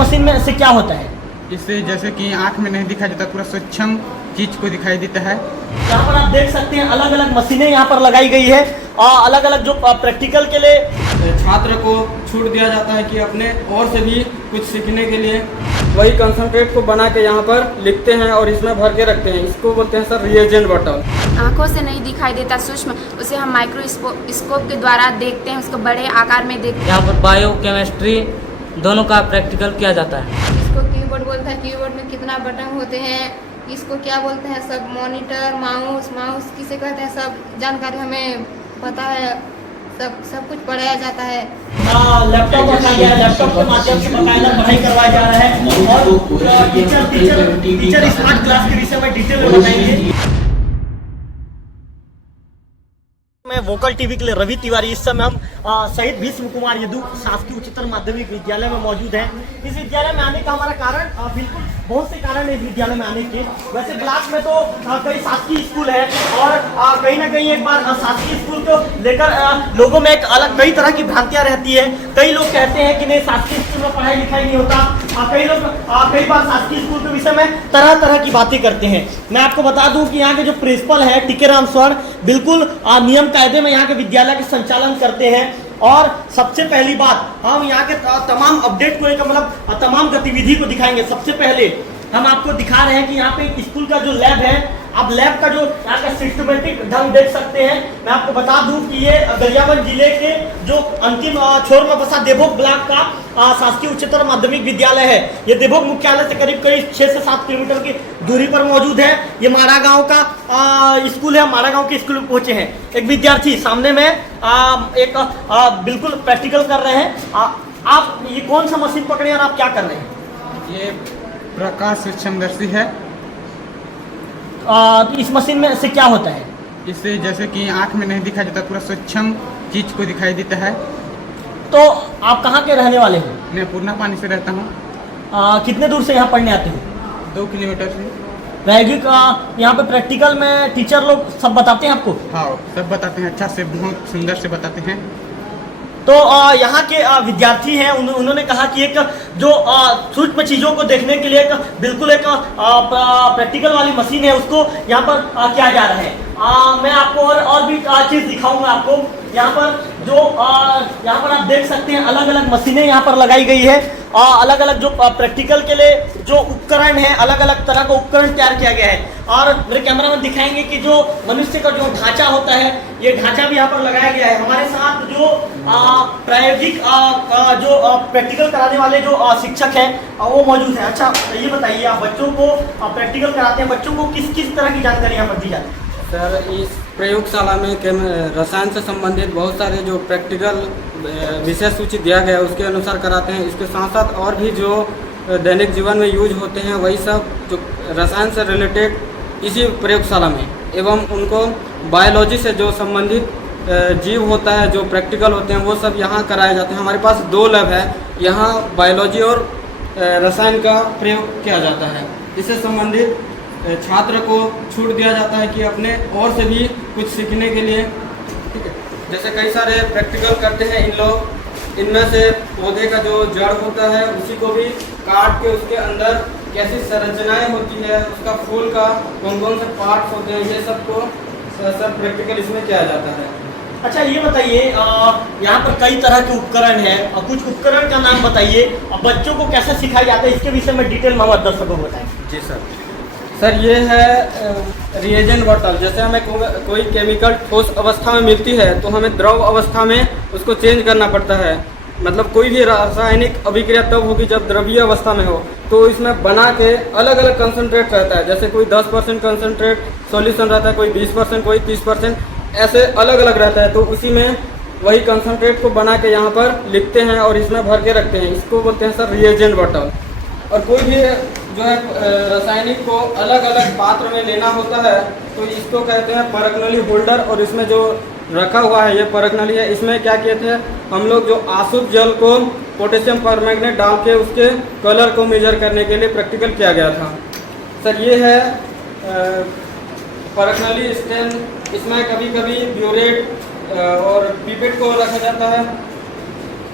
Machine में से क्या होता है? इससे जैसे कि आँख में नहीं दिखाई देता, पूरा सूक्ष्म चीज को दिखाई देता है। यहाँ पर आप देख सकते हैं अलग अलग मशीनें यहाँ पर लगाई गई है और अलग अलग जो प्रैक्टिकल के लिए छात्र को छूट दिया जाता है कि अपने और से भी कुछ सीखने के लिए वही कंसंट्रेट को बना के यहाँ पर लिखते हैं और इसमें भर के रखते हैं। इसको बोलते हैं सर रिएजेंट बॉटल। आँखों से नहीं दिखाई देता सूक्ष्म, उसे हम माइक्रोस्कोप के द्वारा देखते हैं, उसको बड़े आकार में देखते हैं। यहाँ पर बायो केमिस्ट्री दोनों का प्रैक्टिकल किया जाता है। इसको कीबोर्ड बोलते हैं, कीबोर्ड में कितना बटन होते हैं, इसको क्या बोलते हैं, सब मॉनिटर, माउस किसे कहते हैं, सब जानकारी हमें पता है, सब कुछ पढ़ाया जाता है। लैपटॉप रखा गया है, लैपटॉप के माध्यम से बाकायदा पढ़ाई करवाया जा रहा है और टीचर स्मार्ट क्लास के विषय में डिटेल में बताएंगे। मैं वोकल टीवी के लिए रवि तिवारी। इस समय हम शहीद भीष्म कुमार यदु शासकीय उच्चतर माध्यमिक विद्यालय में मौजूद हैं। इस विद्यालय में आने का हमारा कारण बिल्कुल बहुत से कारण है इस विद्यालय में आने के। वैसे ब्लॉक में तो कई शासकीय स्कूल है और कहीं ना कहीं एक बार शासकीय स्कूल को लेकर लोगों में एक अलग कई तरह की भ्रांतियां रहती है। कई लोग कहते हैं कि नहीं शासकीय स्कूल में पढ़ाई लिखाई नहीं होता। कई लोग कई बार शासकीय स्कूल के विषय में तरह तरह की बातें करते हैं। मैं आपको बता दूं कि यहाँ के जो प्रिंसिपल है टीकेराम सर बिल्कुल नियम कायदे में यहाँ के विद्यालय के संचालन करते हैं। और सबसे पहली बात हम यहाँ के तमाम अपडेट को लेकर मतलब तमाम गतिविधि को दिखाएंगे। सबसे पहले हम आपको दिखा रहे हैं कि यहाँ पे स्कूल का जो लैब है, आप लैब का जो यहाँ का सिस्टमेटिक ढंग देख सकते हैं। मैं आपको बता दूं कि ये गरियाबंद जिले के जो अंतिम छोर में बसा देवभोग ब्लॉक का शासकीय उच्चतर माध्यमिक विद्यालय है। ये देवभोग मुख्यालय से करीब 6 से 7 किलोमीटर की दूरी पर मौजूद है। ये माड़ा गांव का स्कूल है। माड़ा गांव के स्कूल में पहुंचे हैं। एक विद्यार्थी सामने में एक बिल्कुल प्रैक्टिकल कर रहे हैं। आप ये कौन सा मशीन पकड़े और आप क्या कर रहे हैं? ये प्रकाश सूक्ष्मदर्शी है। इस मशीन में से क्या होता है? इससे जैसे कि आँख में नहीं दिखाई देता, पूरा सूक्ष्म चीज को दिखाई देता है। तो आप कहाँ के रहने वाले हो? मैं पूर्णा पानी से रहता हूँ। कितने दूर से यहाँ पढ़ने आते हो? 2 किलोमीटर से। प्रायोगिक यहाँ पे प्रैक्टिकल में टीचर लोग सब बताते हैं आपको? हाँ, सब बताते हैं, अच्छा से बहुत सुंदर से बताते हैं। तो यहाँ के विद्यार्थी हैं, उन्होंने कहा कि एक जो सूक्ष्म चीज़ों को देखने के लिए एक बिल्कुल एक प्रैक्टिकल वाली मशीन है, उसको यहाँ पर किया जा रहा है। मैं आपको और भी चीज़ दिखाऊंगा आपको। यहाँ पर जो यहाँ पर आप देख सकते हैं अलग अलग मशीनें यहाँ पर लगाई गई है। अलग अलग जो प्रैक्टिकल के लिए जो उपकरण है, अलग अलग तरह का उपकरण तैयार किया गया है। और मेरे कैमरा में दिखाएंगे कि जो मनुष्य का जो ढांचा होता है, ये ढांचा भी यहाँ पर लगाया गया है। हमारे साथ जो प्रायोगिक जो प्रैक्टिकल कराने वाले जो शिक्षक हैं वो मौजूद है। अच्छा, ये बताइए, आप बच्चों को प्रैक्टिकल कराते हैं, बच्चों को किस किस तरह की जानकारी यहाँ पर दी जाती है? सर, इस प्रयोगशाला में रसायन से संबंधित बहुत सारे जो प्रैक्टिकल विषय सूची दिया गया है उसके अनुसार कराते हैं। इसके साथ साथ और भी जो दैनिक जीवन में यूज होते हैं वही सब जो रसायन से रिलेटेड इसी प्रयोगशाला में, एवं उनको बायोलॉजी से जो संबंधित जीव होता है, जो प्रैक्टिकल होते हैं, वो सब यहाँ कराए जाते हैं। हमारे पास 2 लैब है, यहाँ बायोलॉजी और रसायन का प्रयोग किया जाता है। इससे संबंधित छात्र को छूट दिया जाता है कि अपने और से भी कुछ सीखने के लिए, ठीक है। जैसे कई सारे प्रैक्टिकल करते हैं इन लोग, इनमें से पौधे का जो जड़ होता है उसी को भी काट के उसके अंदर कैसी संरचनाएं होती है, उसका फूल का कौन कौन से पार्ट्स होते हैं, ये सबको सब प्रैक्टिकल इसमें किया जाता है। अच्छा, ये बताइए, यहाँ पर कई तरह के उपकरण हैं और कुछ उपकरण का नाम बताइए और बच्चों को कैसे सिखाया जाता है, इसके विषय में डिटेल में हमारे दर्शकों को बताएं। जी सर, ये है रिएजेंट बॉटल। जैसे हमें कोई केमिकल ठोस अवस्था में मिलती है तो हमें द्रव अवस्था में उसको चेंज करना पड़ता है। मतलब कोई भी रासायनिक अभिक्रिया तब होगी जब द्रवीय अवस्था में हो। तो इसमें बना के अलग अलग कंसनट्रेट रहता है। जैसे कोई 10% कंसनट्रेट सॉल्यूशन रहता है, कोई 20%, कोई 30%, ऐसे अलग अलग रहता है। तो उसी में वही कंसनट्रेट को बना के यहाँ पर लिखते हैं और इसमें भर के रखते हैं। इसको बोलते हैं सर रिएजेंट बॉटल। और कोई भी जो है रासायनिक को अलग अलग पात्र में लेना होता है तो इसको कहते हैं परखनली होल्डर। और इसमें जो रखा हुआ है ये परखनली है। इसमें क्या किए थे हम लोग, जो आशुद्ध जल को पोटेशियम परमैंगनेट डाल के उसके कलर को मेजर करने के लिए प्रैक्टिकल किया गया था। सर, ये है परखनली स्टेन। इसमें कभी कभी ब्यूरेट और पीपेट को रखा जाता है।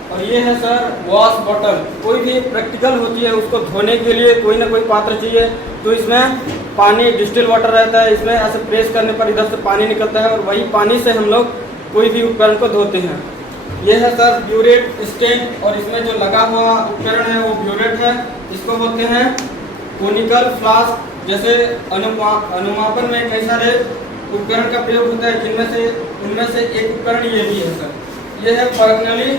और ये है सर वॉश बॉटल। कोई भी प्रैक्टिकल होती है उसको धोने के लिए कोई ना कोई पात्र चाहिए, तो इसमें पानी डिस्टिल वाटर रहता है, इसमें ऐसे प्रेस करने पर इधर से पानी निकलता है और वही पानी से हम लोग कोई भी उपकरण को धोते हैं। ये है सर ब्यूरेट स्टैंड, और इसमें जो लगा हुआ उपकरण है वो ब्यूरेट है। इसको बोलते हैं कोनिकल फ्लास्क। जैसे अनुमापन में कई सारे उपकरण का प्रयोग होता है, इनमें से एक उपकरण ये भी है सर। ये है परखनली,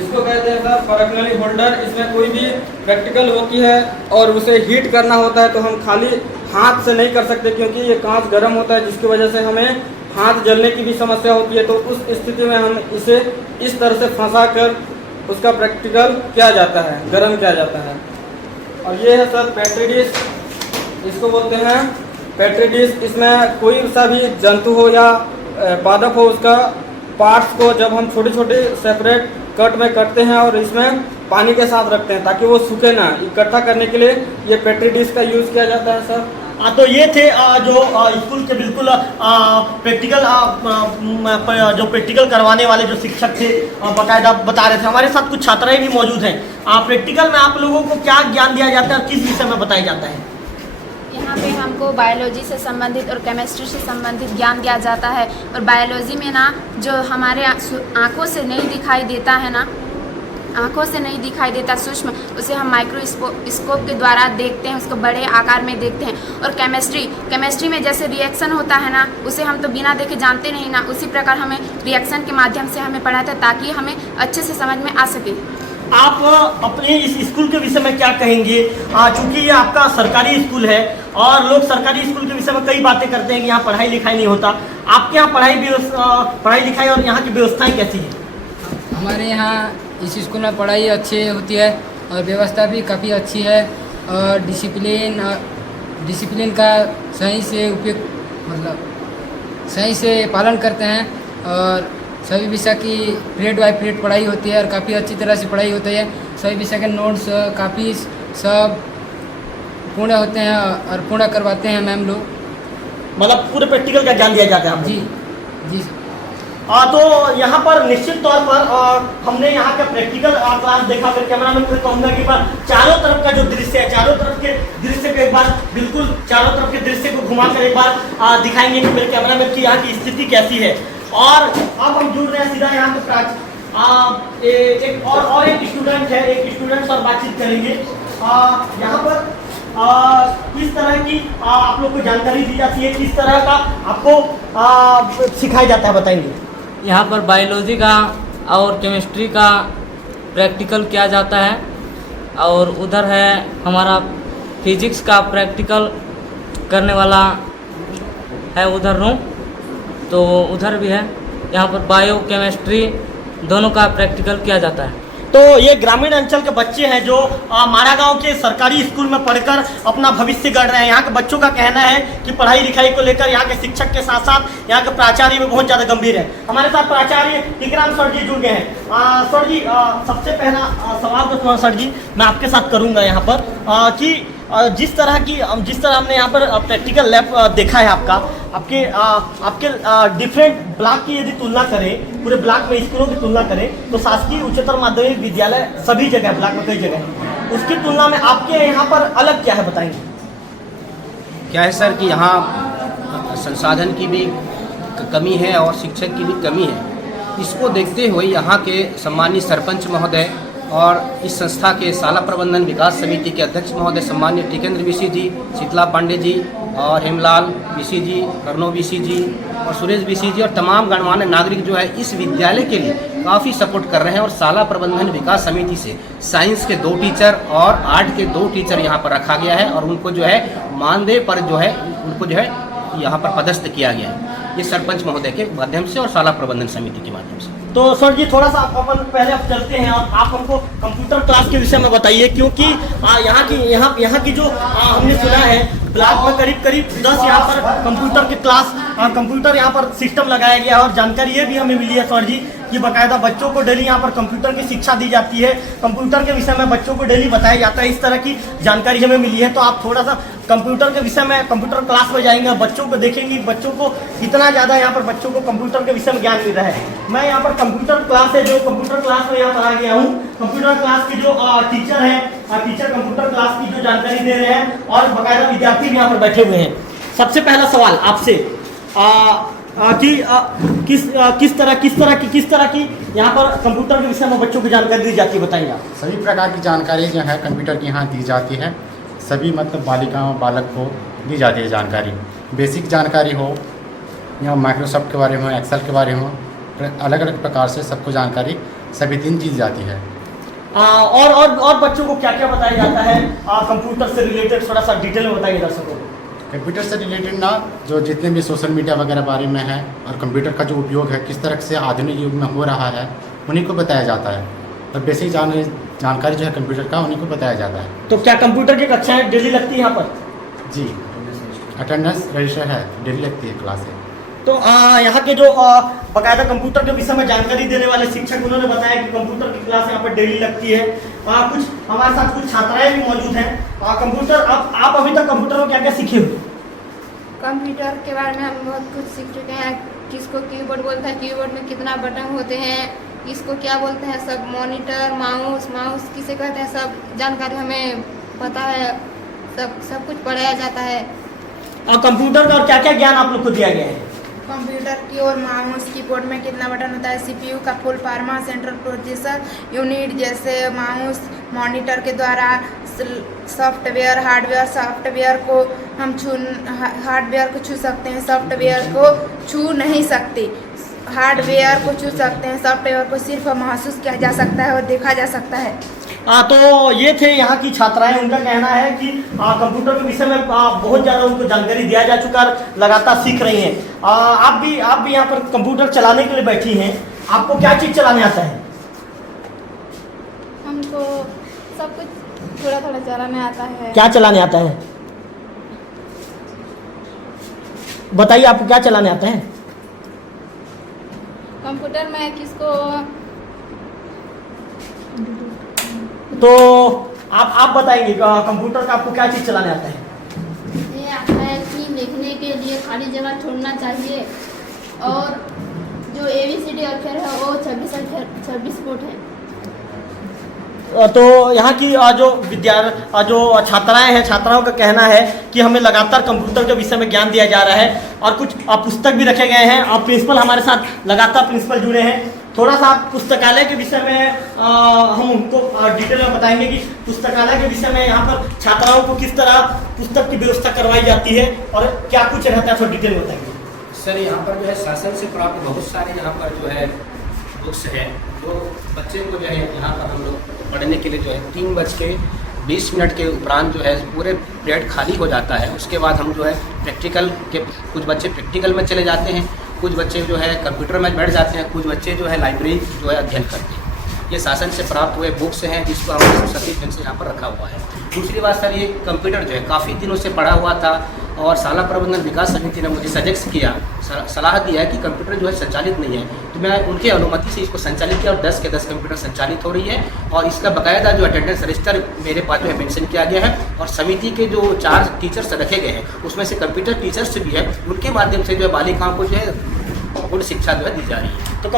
इसको कहते हैं सर परखनली होल्डर। इसमें कोई भी प्रैक्टिकल होती है और उसे हीट करना होता है तो हम खाली हाथ से नहीं कर सकते, क्योंकि ये कांच गर्म होता है, जिसकी वजह से हमें हाथ जलने की भी समस्या होती है। तो उस स्थिति में हम इसे इस तरह से फंसा कर उसका प्रैक्टिकल किया जाता है, गर्म किया जाता है। और ये है सर पेट्री डिश, इसको बोलते हैं पेट्री डिश। इसमें कोई सा भी जंतु हो या पादप हो, उसका पार्ट्स को जब हम छोटे छोटे सेपरेट कट में कटते हैं और इसमें पानी के साथ रखते हैं ताकि वो सूखे ना, इकट्ठा करने के लिए ये पेट्री डिश का यूज़ किया जाता है सर। तो ये थे जो स्कूल के बिल्कुल प्रैक्टिकल जो प्रैक्टिकल करवाने वाले जो शिक्षक थे, बाकायदा बता रहे थे। हमारे साथ कुछ छात्राएं भी मौजूद हैं। प्रैक्टिकल में आप लोगों को क्या ज्ञान दिया जाता है और किस विषय में बताया जाता है? यहाँ पे हमको बायोलॉजी से संबंधित और केमिस्ट्री से संबंधित ज्ञान दिया जाता है। और बायोलॉजी में ना जो हमारे आँखों से नहीं दिखाई देता है ना, आँखों से नहीं दिखाई देता सूक्ष्म, उसे हम माइक्रोस्कोप के द्वारा देखते हैं, उसको बड़े आकार में देखते हैं। और केमिस्ट्री में जैसे रिएक्शन होता है ना, उसे हम तो बिना देखे जानते नहीं ना, उसी प्रकार हमें रिएक्शन के माध्यम से हमें पढ़ाता है ताकि हमें अच्छे से समझ में आ सके। आप अपने इस स्कूल के विषय में क्या कहेंगे? चूँकि ये आपका सरकारी स्कूल है और लोग सरकारी स्कूल के विषय में कई बातें करते हैं कि यहाँ पढ़ाई लिखाई नहीं होता। आपके यहाँ पढ़ाई लिखाई और यहाँ की व्यवस्थाएँ कैसी हैं? हमारे यहाँ इस स्कूल में पढ़ाई अच्छी होती है और व्यवस्था भी काफ़ी अच्छी है, और डिसिप्लिन का सही से उपयोग सही से पालन करते हैं। और सभी विषय की पीरियड बाय पीरियड पढ़ाई होती है और काफ़ी अच्छी तरह से पढ़ाई होती है। सभी विषय के नोट्स काफ़ी सब पूर्ण होते हैं और पूर्ण करवाते हैं मैम लोग। मतलब पूरे प्रैक्टिकल का ज्ञान दिया जाता है आपको? जी जी। तो यहाँ पर निश्चित तौर पर हमने यहाँ का प्रैक्टिकल क्लास देखा। फिर कैमरा मैन को कहूँगा कि चारों तरफ का जो दृश्य है, चारों तरफ के दृश्य को एक बार बिल्कुल चारों तरफ के दृश्य को घुमाकर एक बार दिखाएंगे कि मेरे कैमरा मैन की यहाँ की स्थिति कैसी है। और अब हम जुड़ रहे हैं सीधा यहाँ पे एक स्टूडेंट है, एक स्टूडेंट पर बातचीत करेंगे। यहाँ पर किस तरह की आप लोग को जानकारी दी जाती है, किस तरह का आपको सिखाया जाता है, बताएंगे? यहाँ पर बायोलॉजी का और केमिस्ट्री का प्रैक्टिकल किया जाता है, और उधर है हमारा फिजिक्स का प्रैक्टिकल करने वाला है उधर रूम, तो उधर भी है। यहाँ पर बायो केमिस्ट्री दोनों का प्रैक्टिकल किया जाता है। तो ये ग्रामीण अंचल के बच्चे हैं जो मारा गांव के सरकारी स्कूल में पढ़कर अपना भविष्य गढ़ रहे हैं। यहाँ के बच्चों का कहना है कि पढ़ाई लिखाई को लेकर यहाँ के शिक्षक के साथ साथ यहाँ के प्राचार्य भी बहुत ज़्यादा गंभीर है। हमारे साथ प्राचार्य टीकराम सर जी जुड़ गए हैं। सर जी, सबसे पहला सवाल तो सर जी मैं आपके साथ करूँगा यहाँ पर कि जिस तरह हमने यहाँ पर प्रैक्टिकल लैब देखा है आपके डिफरेंट ब्लॉक की यदि तुलना करें, पूरे ब्लॉक में स्कूलों की तुलना करें तो शासकीय उच्चतर माध्यमिक विद्यालय सभी जगह ब्लॉक में कई जगह है, उसकी तुलना में आपके यहाँ पर अलग क्या है, बताएंगे? क्या है सर कि यहाँ संसाधन की भी कमी है और शिक्षक की भी कमी है। इसको देखते हुए यहाँ के सम्मानीय सरपंच महोदय और इस संस्था के शाला प्रबंधन विकास समिति के अध्यक्ष महोदय सम्मान्य टिकेंद्र विशी जी, शीतला पांडे जी और हेमलाल विशी जी, कर्णव विशी जी और सुरेश विशी जी और तमाम गणमान्य नागरिक जो है इस विद्यालय के लिए काफ़ी सपोर्ट कर रहे हैं। और शाला प्रबंधन विकास समिति से साइंस के 2 टीचर और आर्ट के 2 टीचर यहाँ पर रखा गया है और उनको जो है मानदेय पर जो है उनको जो है यहाँ पर पदस्थ किया गया है, ये सरपंच महोदय के माध्यम से और शाला प्रबंधन समिति के माध्यम से। तो सर जी थोड़ा सा अपन पहले आप चलते हैं और आप हमको कंप्यूटर क्लास के विषय में बताइए, क्योंकि यहाँ की जो हमने सुना है ब्लॉक में करीब 10 यहाँ पर कंप्यूटर की क्लास कंप्यूटर यहाँ पर सिस्टम लगाया गया है। और जानकारी ये भी हमें मिली है सर जी कि बाकायदा बच्चों को डेली यहाँ पर कंप्यूटर की शिक्षा दी जाती है, कंप्यूटर के विषय में बच्चों को डेली बताया जाता है, इस तरह की जानकारी हमें मिली है। तो आप थोड़ा सा कंप्यूटर के विषय में कंप्यूटर क्लास में जाएंगे, बच्चों को देखेंगे, बच्चों को इतना ज़्यादा यहाँ पर बच्चों को कंप्यूटर के विषय में ज्ञान मिल रहा है। मैं यहाँ पर कंप्यूटर क्लास है, जो कंप्यूटर क्लास में यहाँ पर आ गया हूँ। कंप्यूटर क्लास के जो टीचर हैं, टीचर कंप्यूटर क्लास की जो जानकारी दे रहे हैं और बाकायदा विद्यार्थी भी यहाँ पर बैठे हुए हैं। सबसे पहला सवाल आपसे किस तरह की यहाँ पर कंप्यूटर के विषय में बच्चों को जानकारी दी जाती है, बताइए आप। सभी प्रकार की जानकारी जो है कंप्यूटर की यहाँ दी जाती है। सभी मतलब बालिकाओं बालक को दी जाती है जानकारी, बेसिक जानकारी हो या माइक्रोसॉफ्ट के बारे में, एक्सेल के बारे में, अलग अलग प्रकार से सबको जानकारी सभी दिन दी जाती है। और बच्चों को क्या क्या बताया जाता है कंप्यूटर से रिलेटेड, थोड़ा सा डिटेल में बताइए दर्शकों को। कंप्यूटर से रिलेटेड ना जो जितने भी सोशल मीडिया वगैरह बारे में है और कंप्यूटर का जो उपयोग है किस तरह से आधुनिक युग में हो रहा है उन्हीं को बताया जाता है। और बेसिक जानकारी जो है कंप्यूटर का उन्हीं को बताया जाता है। तो क्या कंप्यूटर की कक्षाएं डेली लगती है यहाँ पर? जी, अटेंडेंस रजिस्टर है, डेली लगती है क्लासें। तो यहाँ के जो बाकायदा कंप्यूटर के विषय में जानकारी देने वाले शिक्षक, उन्होंने बताया कि कंप्यूटर की क्लास यहाँ पर डेली लगती है। कुछ हमारे साथ कुछ छात्राएं भी मौजूद हैं। कंप्यूटर आप अभी तक कंप्यूटर में क्या क्या सीखे हुए? कंप्यूटर के बारे में हम बहुत कुछ सीख चुके हैं। किसको कीबोर्ड बोलता है, कीबोर्ड में कितना बटन होते हैं, इसको क्या बोलते हैं, सब मॉनिटर, माउस किसे कहते हैं, सब जानकारी हमें पता है। सब कुछ पढ़ाया जाता है। और कंप्यूटर का और क्या क्या ज्ञान आप लोग को दिया गया है? कंप्यूटर की और माउस कीबोर्ड में कितना बटन होता है, सीपीयू का full form, central processor unit, जैसे माउस मॉनिटर के द्वारा सॉफ्टवेयर सॉफ्टवेयर को हम हार्डवेयर को छू सकते हैं, सॉफ्टवेयर को छू नहीं सकते। हार्डवेयर को छू सकते हैं, सॉफ्टवेयर को सिर्फ महसूस किया जा सकता है और देखा जा सकता है। तो ये थे यहाँ की छात्राएं। उनका कहना है कि कंप्यूटर के विषय में बहुत ज़्यादा उनको जानकारी दिया जा चुका है, लगातार सीख रही हैं। आप भी यहाँ पर कंप्यूटर चलाने के लिए बैठी हैं। आपको क्या चीज़ चलाने आता है? हमको सब कुछ थोड़ा थोड़ा चलाने आता है। क्या चलाने आता है बताइए, आपको क्या चलाने आता है? कंप्यूटर में किसको तो आप बताएंगे कंप्यूटर का आपको क्या चीज़ चलाने आता है? ये आता है कि लिखने के लिए खाली जगह छोड़ना चाहिए और जो ABCD अक्षर है वो 26 फुट है। तो यहाँ की जो छात्राएं हैं, छात्राओं का कहना है कि हमें लगातार कंप्यूटर के विषय में ज्ञान दिया जा रहा है और कुछ पुस्तक भी रखे गए हैं। और प्रिंसिपल हमारे साथ लगातार प्रिंसिपल जुड़े हैं। थोड़ा सा आप पुस्तकालय के विषय में हम उनको डिटेल में बताएंगे कि पुस्तकालय के विषय में यहाँ पर छात्राओं को किस तरह पुस्तक की व्यवस्था करवाई जाती है और क्या कुछ रहता है, थोड़ा डिटेल में बताएंगे। सर, यहाँ पर जो है शासन से प्राप्त बहुत सारे यहाँ पर जो है बुक्स है, जो बच्चे को जो है यहाँ पर हम लोग पढ़ने के लिए जो है 3:20 के उपरांत जो है पूरे पीरियड खाली हो जाता है। उसके बाद हम जो है प्रैक्टिकल के कुछ बच्चे प्रैक्टिकल में चले जाते हैं, कुछ बच्चे जो है कंप्यूटर में बैठ जाते हैं, कुछ बच्चे जो है लाइब्रेरी जो है अध्ययन करते हैं। ये शासन से प्राप्त हुए बुक्स हैं जिसको हमने सभी ढंग से यहाँ पर रखा हुआ है। दूसरी बात सर, ये कंप्यूटर जो है काफ़ी दिनों से पड़ा हुआ था और शाला प्रबंधन विकास समिति ने मुझे सजेस्ट किया, सलाह दिया कि कंप्यूटर जो है संचालित नहीं है, तो मैं उनकी अनुमति से इसको संचालित किया और 10 के 10 कंप्यूटर संचालित हो रही है। और इसका बाकायदा जो अटेंडेंस रजिस्टर मेरे पास जो है मेंशन किया गया है और समिति के जो 4 टीचर्स रखे गए हैं उसमें से कंप्यूटर टीचर्स भी है, उनके माध्यम से जो है बालिकाओं को जो है गुण शिक्षा जो है दी जा रही है। तो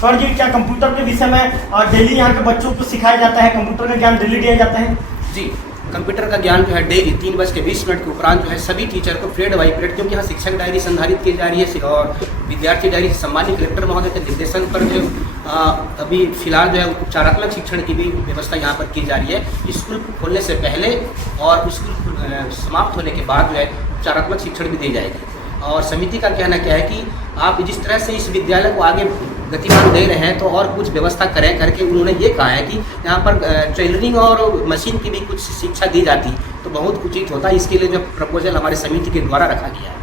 सर जी, क्या कंप्यूटर के विषय में डेली यहाँ के बच्चों को सिखाया जाता है, कंप्यूटर का ज्ञान डेली दिया जाता है? जी, कंप्यूटर का ज्ञान जो है डेली 3:20 के उपरांत जो है सभी टीचर को पीरियड बाई पीरियड, क्योंकि यहाँ शिक्षक डायरी संधारित की जा रही है और विद्यार्थी डायरी सम्मानित कलेक्टर महोदय के निर्देशन पर जो अभी फिलहाल जो है उपचारात्मक शिक्षण की भी व्यवस्था यहाँ पर की जा रही है। स्कूल खोलने से पहले और स्कूल समाप्त होने के बाद जो है उपचारात्मक शिक्षण भी दी जाएगी। और समिति का कहना क्या है कि आप जिस तरह से इस विद्यालय को आगे गतिमान दे रहे हैं तो और कुछ व्यवस्था करें करके उन्होंने ये कहा है कि यहाँ पर टेलरिंग और मशीन की भी कुछ शिक्षा दी जाती तो बहुत उचित होता है। इसके लिए जो प्रपोजल हमारे समिति के द्वारा रखा गया है।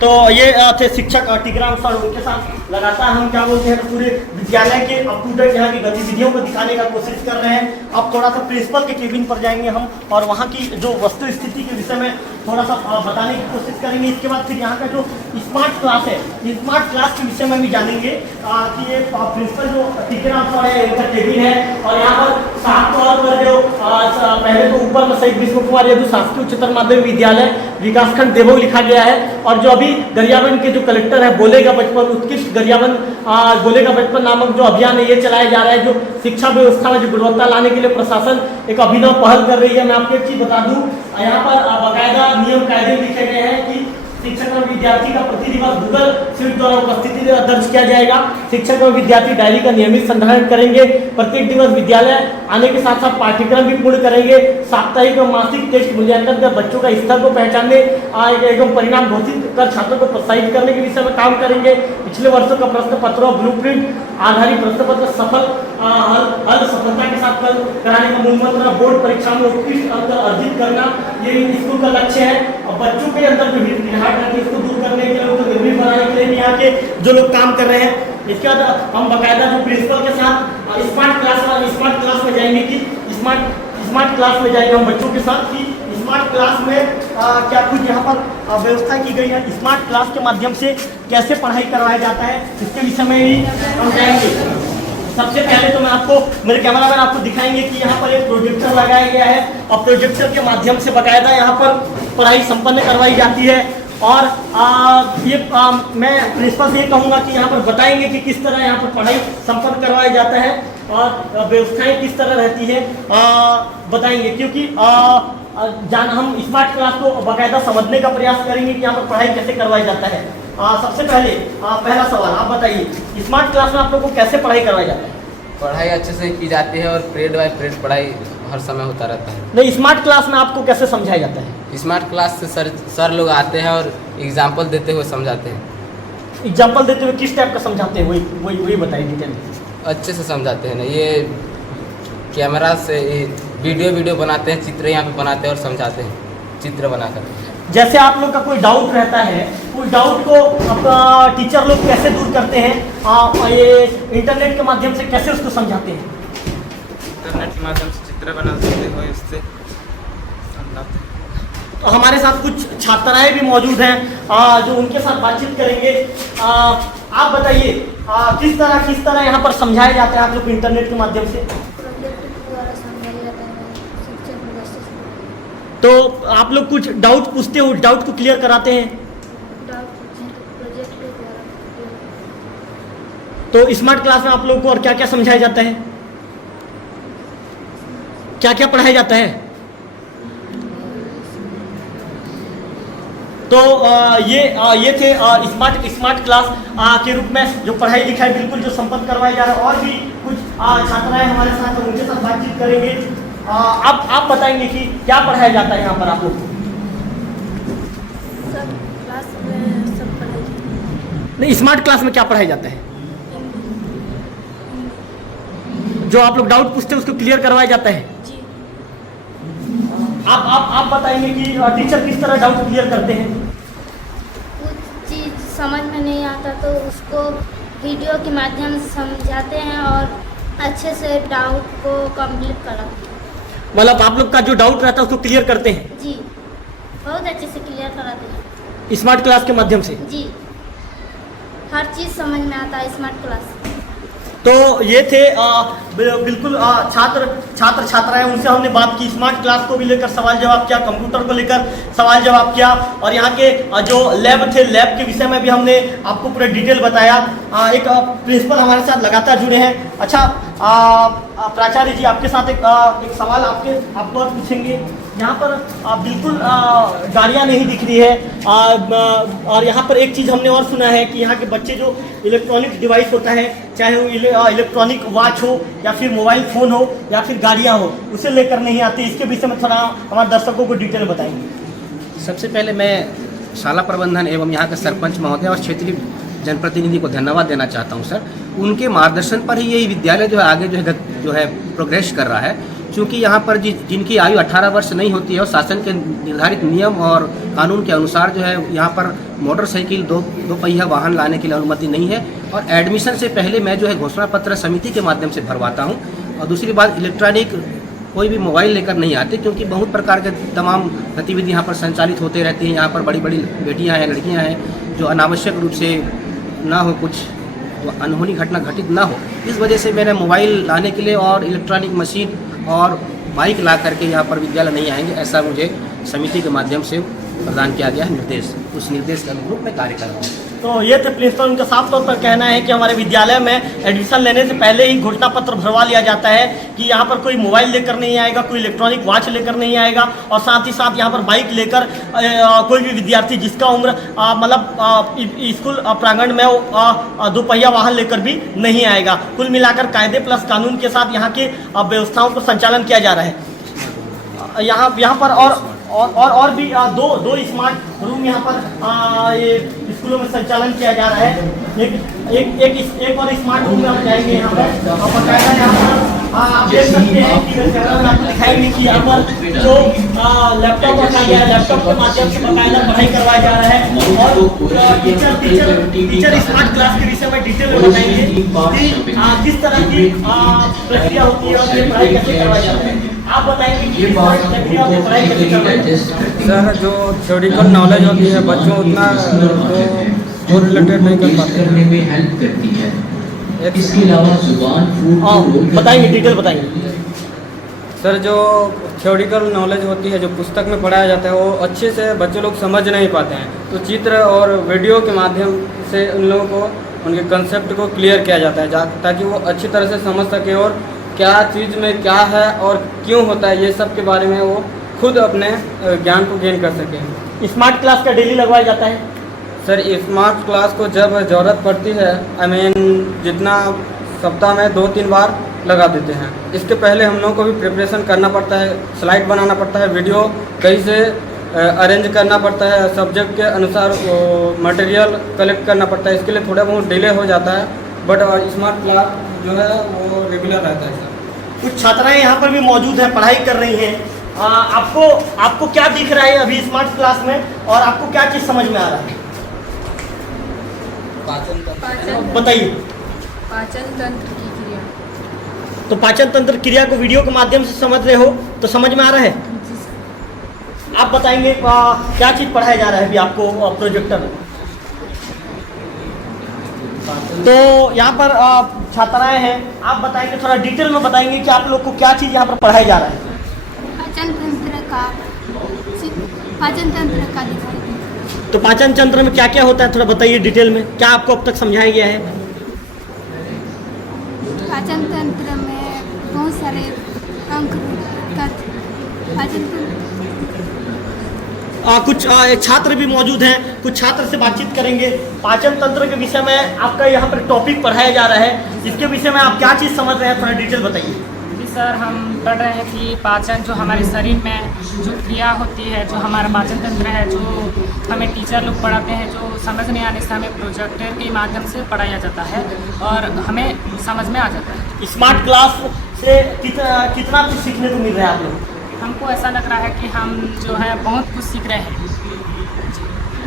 तो ये थे शिक्षक टीकराम सर, उनके साथ लगातार हम क्या बोलते हैं पूरे विद्यालय के अप टू डेट यहाँ की गतिविधियों को दिखाने का कोशिश कर रहे हैं। अब थोड़ा सा प्रिंसिपल के केबिन पर जाएंगे हम और वहाँ की जो वस्तु स्थिति के विषय में थोड़ा सा बताने की कोशिश करेंगे। इसके बाद फिर यहाँ का जो स्मार्ट क्लास है, स्मार्ट क्लास के विषय में भी जानेंगे कि ये प्रिंसिपल जो टीचर है इनका टेबल है, और यहाँ पर सात तौर पर जो पहले तो ऊपर में शहीद भीष्म कुमार यदु शासकीय उच्चतर माध्यमिक विद्यालय विकासखंड देवो लिखा गया है। और जो अभी गरियाबंद के जो कलेक्टर है बोलेगा बचपन उत्कृष्ट गरियाबंद बोलेगा बचपन नामक जो अभियान है ये चलाया जा रहा है, जो शिक्षा व्यवस्था में जो गुणवत्ता लाने के लिए प्रशासन एक अभिनव पहल कर रही है। मैं आपको एक चीज बता दूं, यहाँ पर बाकायदा नियम कायदे लिखे गए हैं कि शिक्षक और विद्यार्थी का प्रति दिवस गूगल शीट द्वारा उपस्थिति दर्ज किया जाएगा। शिक्षक और विद्यार्थी डायरी का नियमित संधारण करेंगे। प्रत्येक दिवस विद्यालय आने के साथ साथ पाठ्यक्रम भी पूर्ण करेंगे। साप्ताहिक और मासिक टेस्ट मूल्यांकन कर बच्चों का स्तर को पहचानने एवं परिणाम घोषित कर छात्रों को प्रोत्साहित करने के विषय में काम करेंगे। पिछले वर्षों का प्रश्न पत्र और ब्लूप्रिंट आधारित प्रश्न पत्र हल सफलता के साथ कराने का मूल मंत्र बोर्ड परीक्षा में उत्कृष्ट अंक अर्जित करना, ये स्कूल का लक्ष्य है। और बच्चों के अंदर जो इसको दूर करने के लिए, उनको निर्भीक बनाने के लिए यहाँ के जो लोग काम कर रहे हैं। इसके बाद हम बाकायदा जो प्रिंसिपल के साथ स्मार्ट क्लास में जाएंगे कि स्मार्ट क्लास में जाएंगे हम बच्चों के साथ कि स्मार्ट क्लास में क्या कुछ यहाँ पर व्यवस्था की गई है, स्मार्ट क्लास के माध्यम से कैसे पढ़ाई करवाया जाता है, इसके विषय में ही हम जाएंगे। सबसे पहले तो मैं आपको, मेरे कैमरामैन आपको दिखाएंगे कि यहाँ पर एक प्रोजेक्टर लगाया गया है और प्रोजेक्टर के माध्यम से बाकायदा यहाँ पर पढ़ाई संपन्न करवाई जाती है। और मैं प्रिंसिपल से ये कहूँगा कि यहाँ पर बताएंगे कि किस तरह यहाँ पर पढ़ाई संपन्न करवाया जाता है और व्यवस्थाएं किस तरह रहती है, बताएंगे। क्योंकि हम स्मार्ट क्लास को बाकायदा समझने का प्रयास करेंगे कि यहाँ पर पढ़ाई कैसे करवाया जाता है। सबसे पहले पहला सवाल आप बताइए, स्मार्ट क्लास में आप लोगों को कैसे पढ़ाई करवाया जाता है? पढ़ाई अच्छे से की जाती है और पीरियड बाय पीरियड पढ़ाई हर समय होता रहता है। नहीं, स्मार्ट क्लास में आपको कैसे समझाया जाता है? स्मार्ट क्लास से सर लोग आते हैं और एग्जाम्पल देते हुए समझाते हैं। एग्जाम्पल देते हुए किस टाइप का समझाते हैं वही बताइए डिटेल। अच्छे से समझाते हैं ना, ये कैमरा से वीडियो बनाते हैं, चित्र यहाँ पे बनाते हैं और समझाते हैं चित्र बनाकर। जैसे आप लोग का कोई डाउट रहता है, उस डाउट को टीचर लोग कैसे दूर करते हैं? ये इंटरनेट के माध्यम से कैसे उसको समझाते हैं? इंटरनेट के माध्यम से चित्र बनाते हुए इससे समझाते हैं। तो हमारे साथ कुछ छात्राएं भी मौजूद हैं जो उनके साथ बातचीत करेंगे। आप बताइए किस तरह यहाँ पर समझाया जाता है आप लोग इंटरनेट के माध्यम से? तो आप लोग कुछ डाउट पूछते हो, डाउट को क्लियर कराते हैं। तो स्मार्ट क्लास में आप लोगों को और क्या क्या समझाया जाता है, क्या क्या पढ़ाया जाता है? तो ये थे स्मार्ट क्लास के रूप में जो पढ़ाई लिखाई बिल्कुल जो संपन्न करवाया जा रहा है। और भी कुछ छात्राएं हमारे साथ हैं, उनके साथ बातचीत करेंगे। आप बताएंगे कि क्या पढ़ाया जाता है यहाँ पर आप लोग? सब क्लास में सब पढ़ाई। नहीं, स्मार्ट क्लास में क्या पढ़ाया जाता है? जो आप लोग डाउट पूछते हैं उसको क्लियर करवाया जाता है? जी। आप बताएंगे कि टीचर किस तरह डाउट क्लियर करते हैं? कुछ चीज़ समझ में नहीं आता तो उसको वीडियो के माध्यम से समझाते हैं और अच्छे से डाउट को कंप्लीट कराते हैं। मतलब आप लोग का जो डाउट रहता है उसको क्लियर करते हैं? जी, बहुत अच्छे से क्लियर कराते हैं स्मार्ट क्लास के माध्यम से? जी, हर चीज़ समझ में आता है स्मार्ट क्लास। तो ये थे बिल्कुल छात्राएं, उनसे हमने बात की, स्मार्ट क्लास को भी लेकर सवाल जवाब किया, कंप्यूटर को लेकर सवाल जवाब किया। और यहाँ के जो लैब थे, लैब के विषय में भी हमने आपको पूरा डिटेल बताया। एक प्रिंसिपल हमारे साथ लगातार जुड़े हैं। अच्छा प्राचार्य जी, आपके साथ एक सवाल आपको और पूछेंगे। यहाँ पर बिल्कुल गाड़ियाँ नहीं दिख रही है और यहाँ पर एक चीज़ हमने और सुना है कि यहाँ के बच्चे जो इलेक्ट्रॉनिक डिवाइस होता है, चाहे वो इलेक्ट्रॉनिक वॉच हो या फिर मोबाइल फ़ोन हो या फिर गाड़ियाँ हो, उसे लेकर नहीं आते। इसके विषय में थोड़ा हमारे दर्शकों को डिटेल बताएंगे। सबसे पहले मैं शाला प्रबंधन एवं यहाँ के सरपंच महोदय और क्षेत्रीय जनप्रतिनिधि को धन्यवाद देना चाहता हूँ सर। उनके मार्गदर्शन पर ही ये विद्यालय जो है आगे जो है प्रोग्रेस कर रहा है। क्योंकि यहाँ पर जिनकी आयु 18 वर्ष नहीं होती है और शासन के निर्धारित नियम और कानून के अनुसार जो है यहाँ पर मोटरसाइकिल दो पहिया वाहन लाने के लिए अनुमति नहीं है। और एडमिशन से पहले मैं जो है घोषणा पत्र समिति के माध्यम से भरवाता हूँ। और दूसरी बात, इलेक्ट्रॉनिक कोई भी मोबाइल लेकर नहीं आते, क्योंकि बहुत प्रकार के तमाम गतिविधि यहाँ पर संचालित होते रहती हैं। यहाँ पर बड़ी बड़ी बेटियाँ हैं, लड़कियाँ हैं, जो अनावश्यक रूप से ना हो, कुछ अनहोनी घटना घटित ना हो, इस वजह से मैंने मोबाइल लाने के लिए और इलेक्ट्रॉनिक मशीन और बाइक ला करके यहाँ पर विद्यालय नहीं आएंगे, ऐसा मुझे समिति के माध्यम से प्रदान किया गया है निर्देश। उस निर्देश के अनुरूप मैं कार्य कर रहा हूँ। तो ये थे प्रिंसिपल, उनका साफ तौर पर कहना है कि हमारे विद्यालय में एडमिशन लेने से पहले ही घोषणा पत्र भरवा लिया जाता है कि यहाँ पर कोई मोबाइल लेकर नहीं आएगा, कोई इलेक्ट्रॉनिक वॉच लेकर नहीं आएगा, और साथ ही साथ यहाँ पर बाइक लेकर कोई भी विद्यार्थी जिसका उम्र मतलब स्कूल प्रांगण में दोपहिया वाहन लेकर भी नहीं आएगा। कुल मिलाकर कायदे प्लस कानून के साथ यहाँ की व्यवस्थाओं को संचालन किया जा रहा है। यहाँ पर और भी दो स्मार्ट रूम यहाँ पर ये स्कूलों में संचालन किया जा रहा है। एक और स्मार्ट रूम में हम जाएंगे यहाँ पर, और बकायदा यहाँ पर आप देख सकते हैं कि आपको दिखाएंगे कि यहाँ पर जो लैपटॉप रखा गया है, लैपटॉप के माध्यम से बकायदा पढ़ाई करवाया जा रहा है। और टीचर स्मार्ट क्लास के विषय में डिटेल में बताएंगे कि किस तरह की प्रक्रिया होती है और ये पढ़ाई कैसे करवाई जाती है। आप बताएंगे कि प्रक्रिया में पढ़ाई कैसे करवाई। सर, जो थ्योरिकल नॉलेज होती है बच्चों उतना तो रिलेटेड नहीं कर पाते में हेल्प करती है। इसके अलावा जुबान फूड बताइए, डिटेल बताइए। सर, जो थ्योरिकल नॉलेज होती है, जो पुस्तक में पढ़ाया जाता है, वो अच्छे से बच्चे लोग समझ नहीं पाते हैं, तो चित्र और वीडियो के माध्यम से उन लोगों को उनके कंसेप्ट को क्लियर किया जाता है, ताकि वो अच्छी तरह से समझ सके और क्या चीज़ में क्या है और क्यों होता है, ये सब के बारे में वो खुद अपने ज्ञान को गेन कर सकें। स्मार्ट क्लास का डेली लगवाया जाता है। सर, स्मार्ट क्लास को जब ज़रूरत पड़ती है, जितना सप्ताह में 2-3 बार लगा देते हैं। इसके पहले हम लोगों को भी प्रिपरेशन करना पड़ता है, स्लाइड बनाना पड़ता है, वीडियो कहीं से अरेंज करना पड़ता है, सब्जेक्ट के अनुसार मटेरियल कलेक्ट करना पड़ता है। इसके लिए थोड़ा बहुत डिले हो जाता है, बट स्मार्ट क्लास जो है वो रेगुलर रहता है। सर, कुछ छात्राएं यहाँ पर भी मौजूद हैं, पढ़ाई कर रही हैं। आपको क्या दिख रहा है अभी स्मार्ट क्लास में, और आपको क्या चीज़ समझ में आ रहा है, बताइए। पाचन तंत्र की क्रिया। तो पाचन तंत्र क्रिया को वीडियो के माध्यम से समझ रहे हो, तो समझ में आ रहा है। आप बताएंगे क्या चीज़ पढ़ाया जा रहा है अभी आपको प्रोजेक्टर में। तो यहाँ पर छात्राएं हैं, आप बताएंगे, थोड़ा डिटेल में बताएंगे कि आप लोग को क्या चीज़ यहाँ पर पढ़ाया जा रहा है। पाचन तंत्र का दिखाई। तो पाचन तंत्र में क्या क्या होता है, थोड़ा बताइए डिटेल में, क्या आपको अब तक समझाया गया है। पाचन तंत्र में बहुत सारे अंक पाचन तंत्र। कुछ छात्र भी मौजूद हैं, कुछ छात्र से बातचीत करेंगे। पाचन तंत्र के विषय में आपका यहाँ पर टॉपिक पढ़ाया जा रहा है, इसके विषय में आप क्या चीज़ समझ रहे हैं, थोड़ा डिटेल बताइए। जी सर, हम पढ़ रहे हैं कि पाचन जो हमारे शरीर में जो क्रिया होती है, जो हमारा पाचन तंत्र है, जो हमें टीचर लोग पढ़ाते हैं, जो समझ नहीं आने से हमें प्रोजेक्टर के माध्यम से पढ़ाया जाता है और हमें समझ में आ जाता है। स्मार्ट क्लास से कितना कुछ सीखने को मिल रहा है आप लोग। हमको ऐसा लग रहा है कि हम जो है बहुत कुछ सीख रहे हैं।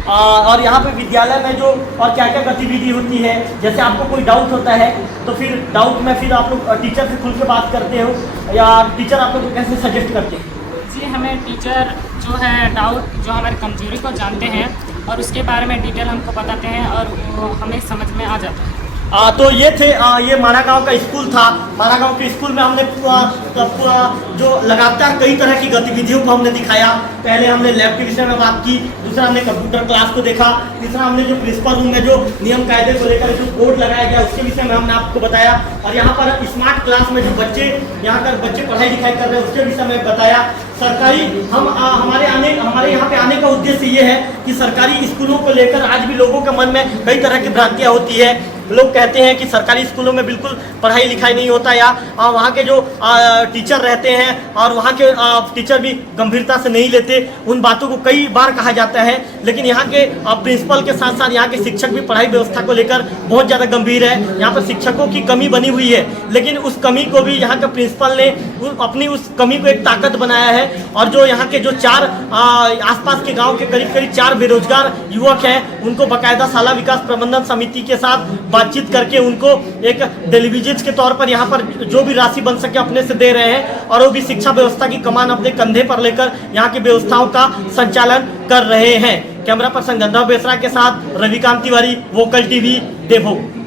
और यहाँ पे विद्यालय में जो और क्या क्या गतिविधि होती है, जैसे आपको कोई डाउट होता है तो फिर डाउट में फिर आप लोग टीचर से खुल के बात करते हो, या टीचर आप लोग को कैसे सजेस्ट करते हैं। जी, हमें टीचर जो है डाउट जो हमारी कमजोरी को जानते हैं और उसके बारे में डिटेल हमको बताते हैं और वो हमें समझ में आ जाता है। तो ये थे ये मारा गाँव का स्कूल था। मारा गाँव के स्कूल में हमने जो लगातार कई तरह की गतिविधियों को हमने दिखाया। पहले हमने लैब के विषय में बात की, दूसरा हमने कंप्यूटर क्लास को देखा, तीसरा हमने जो प्रिंसिपल रूम में जो नियम कायदे को लेकर जो बोर्ड लगाया गया उसके विषय में हमने आपको बताया। और यहाँ पर स्मार्ट क्लास में जो बच्चे यहाँ पर बच्चे पढ़ाई लिखाई कर रहे हैं उसके विषय में बताया। सरकारी हमारे यहाँ पे आने का उद्देश्य ये है कि सरकारी स्कूलों को लेकर आज भी लोगों के मन में कई तरह की भ्रांतियाँ होती है। लोग कहते हैं कि सरकारी स्कूलों में बिल्कुल पढ़ाई लिखाई नहीं होता, या वहाँ के जो टीचर रहते हैं और वहाँ के टीचर भी गंभीरता से नहीं लेते। उन बातों को कई बार कहा जाता है लेकिन यहाँ के प्रिंसिपल के साथ साथ यहाँ के शिक्षक भी पढ़ाई व्यवस्था को लेकर बहुत ज़्यादा गंभीर है। यहाँ पर शिक्षकों की कमी बनी हुई है, लेकिन उस कमी को भी यहाँ के प्रिंसिपल ने अपनी उस कमी को एक ताकत बनाया है। और जो यहाँ के जो 4 आसपास के गांव के करीब 4 बेरोजगार युवक हैं, उनको बाकायदा शाला विकास प्रबंधन समिति के साथ बातचीत करके उनको एक डेली वेजेज के तौर पर यहाँ पर जो भी राशि बन सके अपने से दे रहे हैं, और वो भी शिक्षा व्यवस्था की कमान अपने कंधे पर लेकर यहाँ की व्यवस्थाओं का संचालन कर रहे हैं। कैमरा पर्सन गंधर्व बेसरा के साथ रविकांत तिवारी, वोकल टीवी, देवभोग।